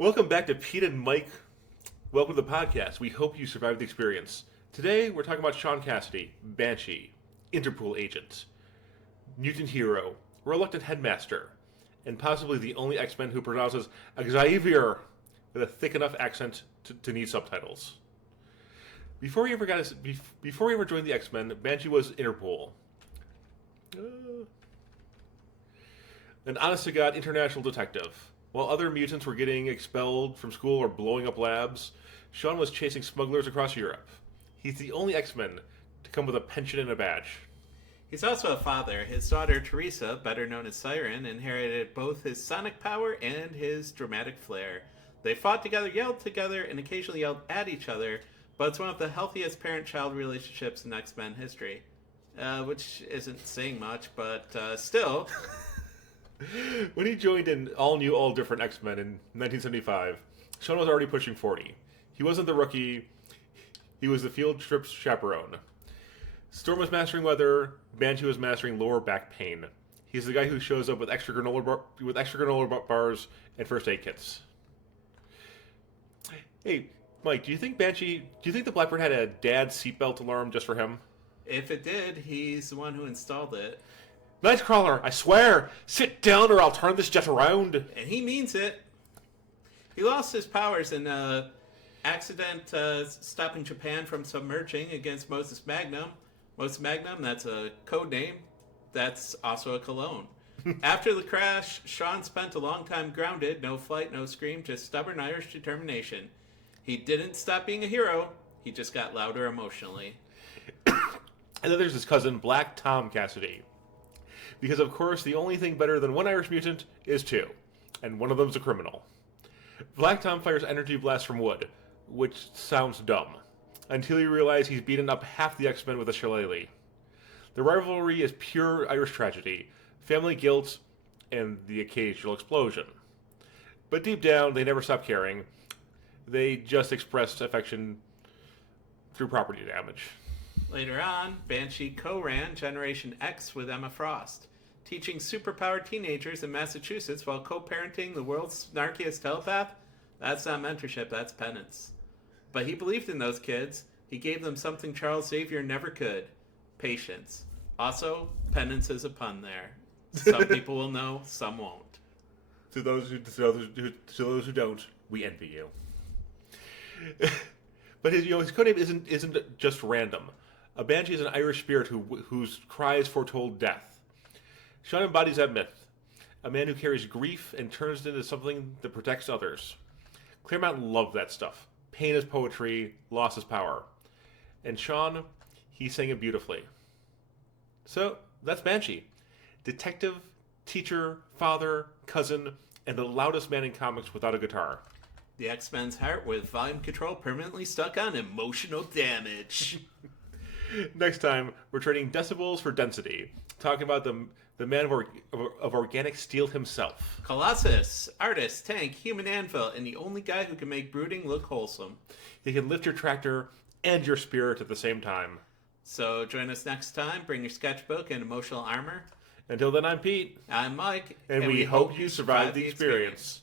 Welcome back to Pete and Mike. Welcome to the podcast. We hope you survived the experience. Today, we're talking about Sean Cassidy, Banshee, Interpol agent, mutant hero, reluctant headmaster, and possibly the only X-Men who pronounces Xavier with a thick enough accent to need subtitles. Before he ever joined the X-Men, Banshee was Interpol. An honest-to-God international detective. While other mutants were getting expelled from school or blowing up labs, Sean was chasing smugglers across Europe. He's the only X-Men to come with a pension and a badge. He's also a father. His daughter, Teresa, better known as Siren, inherited both his sonic power and his dramatic flair. They fought together, yelled together, and occasionally yelled at each other, but it's one of the healthiest parent-child relationships in X-Men history. Which isn't saying much, but still... When he joined in all new, all different X-Men in 1975, Sean was already pushing 40. He wasn't the rookie, he was the field trip's chaperone. Storm was mastering weather, Banshee was mastering lower back pain. He's the guy who shows up with extra granola bars and first aid kits. Hey, Mike, do you think the Blackbird had a dad seatbelt alarm just for him? If it did, he's the one who installed it. Nightcrawler, I swear! Sit down or I'll turn this jet around! And he means it. He lost his powers in an accident stopping Japan from submerging against Moses Magnum. Moses Magnum, that's a code name. That's also a cologne. After the crash, Sean spent a long time grounded. No flight, no scream, just stubborn Irish determination. He didn't stop being a hero. He just got louder emotionally. And then there's his cousin, Black Tom Cassidy. Because, of course, the only thing better than one Irish mutant is two. And one of them's a criminal. Black Tom fires energy blasts from wood, which sounds dumb, until you realize he's beaten up half the X-Men with a shillelagh. The rivalry is pure Irish tragedy, family guilt, and the occasional explosion. But deep down, they never stop caring. They just expressed affection through property damage. Later on, Banshee co-ran Generation X with Emma Frost, teaching superpowered teenagers in Massachusetts while co-parenting the world's snarkiest telepath. That's not mentorship, that's penance. But he believed in those kids. He gave them something Charles Xavier never could. Patience. Also, penance is a pun there. Some people will know, some won't. To those who don't, we envy you. But his codename isn't just random. A Banshee is an Irish spirit whose cries foretold death. Sean embodies that myth. A man who carries grief and turns it into something that protects others. Claremont loved that stuff. Pain is poetry, loss is power. And Sean, he sang it beautifully. So, that's Banshee. Detective, teacher, father, cousin, and the loudest man in comics without a guitar. The X-Men's heart with volume control permanently stuck on emotional damage. Next time, we're trading decibels for density. Talking about the man of organic steel himself. Colossus, artist, tank, human anvil, and the only guy who can make brooding look wholesome. He can lift your tractor and your spirit at the same time. So join us next time. Bring your sketchbook and emotional armor. Until then, I'm Pete. I'm Mike. And we hope you survive the experience.